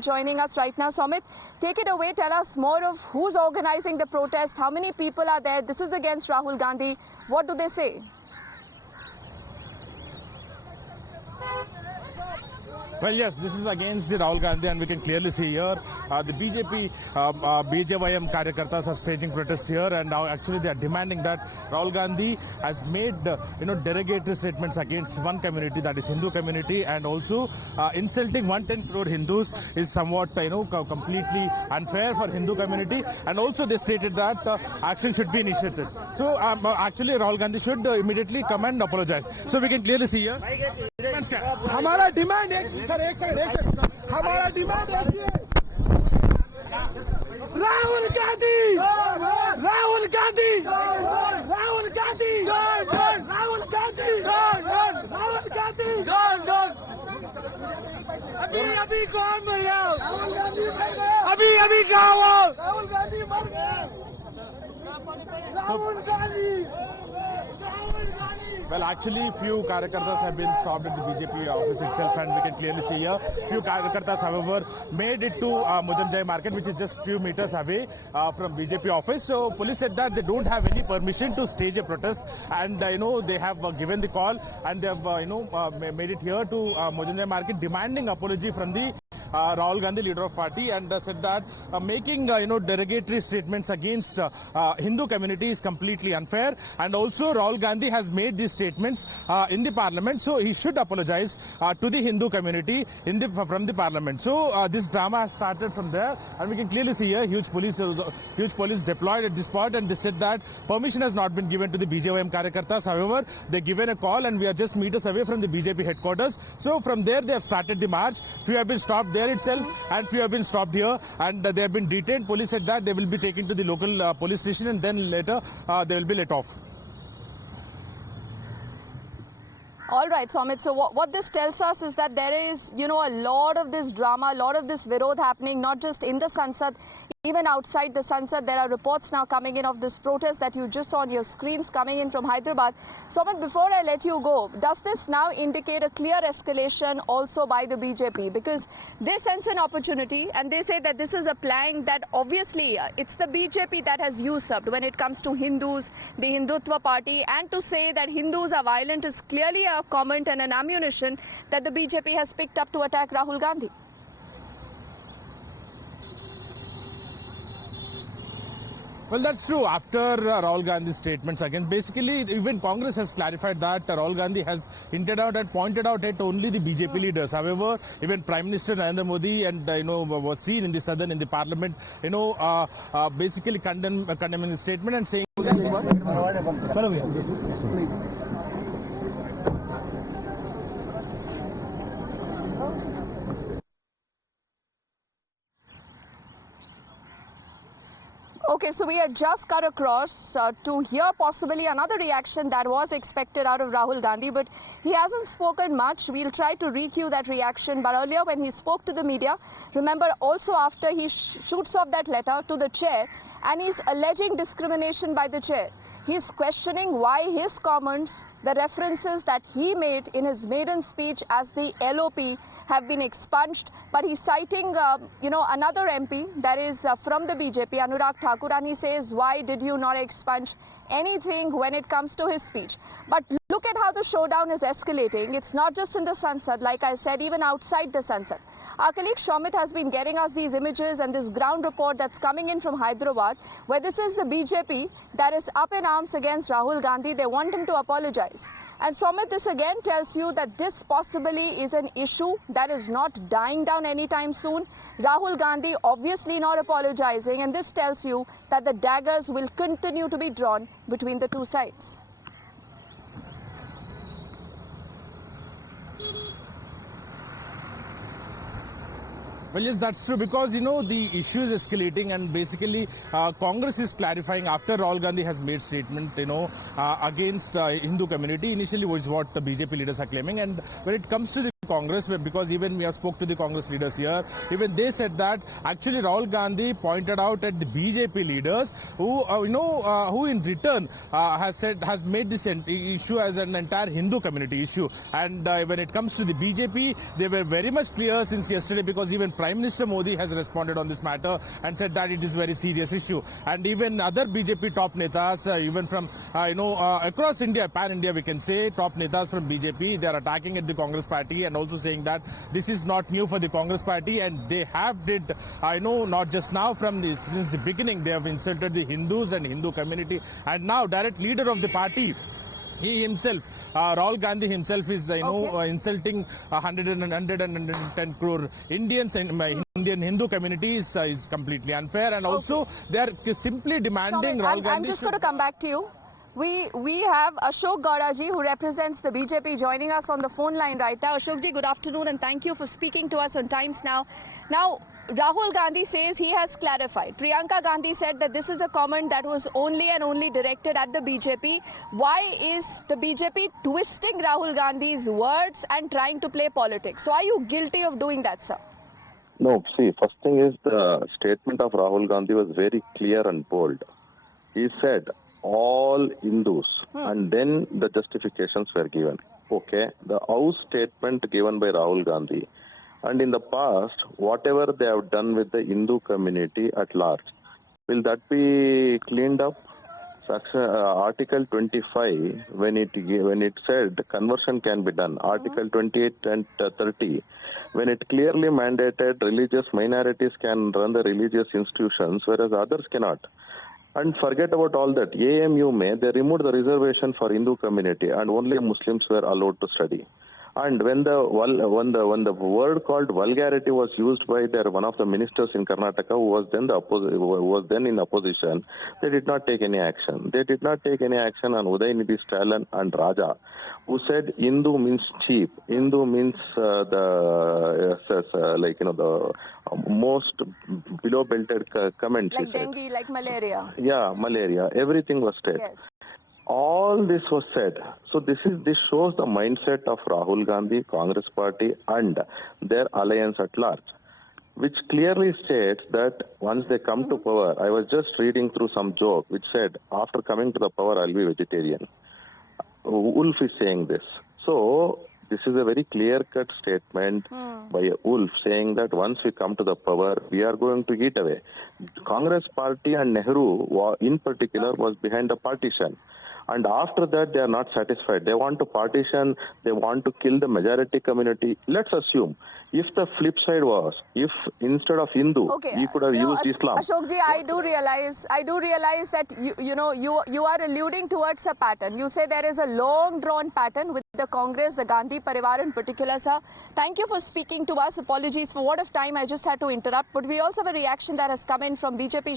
Somit joining us right now. Somit, take it away. Tell us more of who's organizing the protest, how many people are there. This is against Rahul Gandhi. What do they say? Well, yes, this is against the Rahul Gandhi, and we can clearly see here the BJP, BJYM Karyakartas are staging protest here, and now actually they are demanding that Rahul Gandhi has made, derogatory statements against one community, that is Hindu community, and also insulting 110 crore Hindus is somewhat, completely unfair for Hindu community, and also they stated that action should be initiated. So actually Rahul Gandhi should immediately come and apologize. So we can clearly see here. हमारा demand एक sir एक second हमारा demand एक ही है राहुल गांधी राहुल गांधी राहुल गांधी राहुल गांधी राहुल गांधी अभी कौन मर गया अभी गाँव राहुल गांधी मर गया Rahul Gandhi Well, actually, few Karyakartas have been stopped at the BJP office itself, and we can clearly see here. Few Karyakartas, however, made it to Mujamjai Market, which is just few meters away from BJP office. So, police said that they don't have any permission to stage a protest, and they have given the call, and they have made it here to Mujamjai Market, demanding apology from the Rahul Gandhi, leader of party, and said that making derogatory statements against Hindu community is completely unfair, and also Rahul Gandhi has made these statements in the parliament, so he should apologize to the Hindu community from the parliament. So this drama has started from there, and we can clearly see here huge police deployed at this spot, and they said that permission has not been given to the BJYM Karyakartas. However, they given a call, and we are just meters away from the BJP headquarters. So from there they have started the march. Few have been stopped there itself, and few have been stopped here, and they have been detained. Police said that they will be taken to the local police station, and then later they will be let off. All right, Somit. So what this tells us is that there is, a lot of this drama, a lot of this Virod happening, not just in the Sansad, even outside the Sansad. There are reports now coming in of this protest that you just saw on your screens coming in from Hyderabad. Somit, before I let you go, does this now indicate a clear escalation also by the BJP? Because they sense an opportunity, and they say that this is a plank that obviously it's the BJP that has usurped when it comes to Hindus, the Hindutva party, and to say that Hindus are violent is clearly a comment and an ammunition that the BJP has picked up to attack Rahul Gandhi. Well, that's true. After Rahul Gandhi's statements again, basically even Congress has clarified that Rahul Gandhi has hinted out and pointed out at only the BJP leaders. However, even Prime Minister Narendra Modi and was seen in the parliament, basically condemning the statement and saying that Okay, so we had just cut across to hear possibly another reaction that was expected out of Rahul Gandhi, but he hasn't spoken much. We'll try to recue that reaction. But earlier when he spoke to the media, remember also after he shoots off that letter to the chair and he's alleging discrimination by the chair. He's questioning why his comments, the references that he made in his maiden speech as the LOP have been expunged. But he's citing, another MP that is from the BJP, Anurag Thakur, and he says, why did you not expunge anything when it comes to his speech? But look at how the showdown is escalating. It's not just in the Sansad, like I said, even outside the Sansad. Our colleague Shomit has been getting us these images and this ground report that's coming in from Hyderabad, where this is the BJP that is up in arms against Rahul Gandhi. They want him to apologize. And Shomit, this again tells you that this possibly is an issue that is not dying down anytime soon. Rahul Gandhi obviously not apologizing, and this tells you that the daggers will continue to be drawn between the two sides. Well, yes, that's true, because, the issue is escalating, and basically Congress is clarifying after Rahul Gandhi has made statement, against Hindu community. Initially was what the BJP leaders are claiming, and when it comes to the Congress, because even we have spoke to the Congress leaders here, even they said that actually Rahul Gandhi pointed out at the BJP leaders who, who in return has made this issue as an entire Hindu community issue. And when it comes to the BJP, they were very much clear since yesterday, because even Prime Minister Modi has responded on this matter and said that it is a very serious issue. And even other BJP top netas, even from across India, pan-India we can say, top netas from BJP, they are attacking at the Congress party and also saying that this is not new for the Congress party, and they have did, not just now, since the beginning, they have insulted the Hindus and Hindu community, and now direct leader of the party, he himself, Rahul Gandhi himself is, insulting 110 crore Indians and Indian Hindu communities is completely unfair, and also they are simply demanding Rahul Gandhi. I'm just going to come back to you. We have Ashok Gowda ji, who represents the BJP, joining us on the phone line right now. Ashok ji, good afternoon, and thank you for speaking to us on Times Now. Now, Rahul Gandhi says he has clarified. Priyanka Gandhi said that this is a comment that was only and only directed at the BJP. Why is the BJP twisting Rahul Gandhi's words and trying to play politics? So are you guilty of doing that, sir? No, see, first thing is the statement of Rahul Gandhi was very clear and bold. He said, all Hindus, and then the justifications were given. Okay, the house statement given by Rahul Gandhi, and in the past, whatever they have done with the Hindu community at large, will that be cleaned up? Article 25, when it said conversion can be done, Article 28 and 30, when it clearly mandated religious minorities can run the religious institutions, whereas others cannot. And forget about all that. AMU they removed the reservation for Hindu community, and only Muslims were allowed to study. And when the word called vulgarity was used by one of the ministers in Karnataka, who was then in opposition, they did not take any action. They did not take any action on Udayanidhi Stalin and Raja, who said Hindu means cheap. Hindu means the most below belted comments. Like dengue, like malaria. Yeah, malaria. Everything was said. Yes. All this was said. So this shows the mindset of Rahul Gandhi, Congress party, and their alliance at large, which clearly states that once they come to power, I was just reading through some joke which said, after coming to the power, I'll be vegetarian. Wolf is saying this. So this is a very clear-cut statement by a wolf saying that once we come to the power, we are going to eat away. Congress party and Nehru, in particular, was behind the partition. And after that, they are not satisfied. They want to partition. They want to kill the majority community. Let's assume if the flip side was, if instead of Hindu, we could have used Islam. Ashokji, I do realize that you are alluding towards a pattern. You say there is a long drawn pattern with the Congress, the Gandhi Parivar in particular, sir. Thank you for speaking to us. Apologies for what of time I just had to interrupt. But we also have a reaction that has come in from BJP